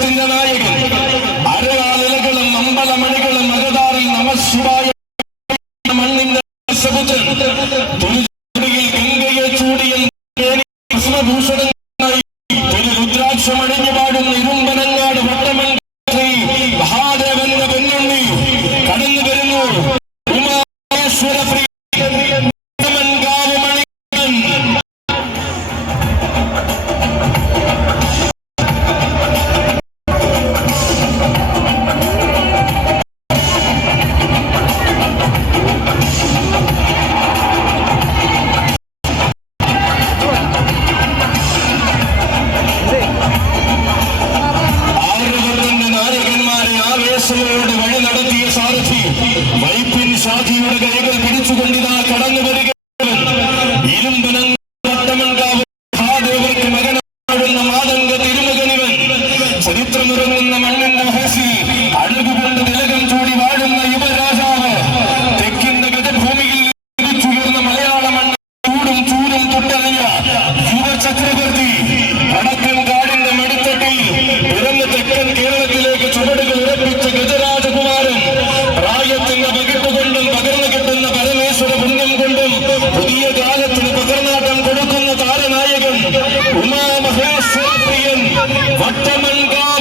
ലോകത്തിന്റെ നായകൻ അരയാളികളും അമ്പലമണികളും മകതാറിൽ നമശിവായ മണ്ണിന്റെ അവരുടെ വഴി നടത്തിയ സാരഥി വൈപ്പിൻ ഷാജിയുടെ കൈകൾ പിടിച്ചുകൊണ്ടിതാ കടന്നു വരിക ചരിത്രമുറങ്ങുന്ന മണ്ണിന്റെ ഹസി അഴകുകൊണ്ട് നില കാലത്തിന് പകർന്നാട്ടം കൊടുക്കുന്ന താരനായകൻ ഉമാ മഹേശ്വരപ്രിയൻ വട്ടമൻകാവ്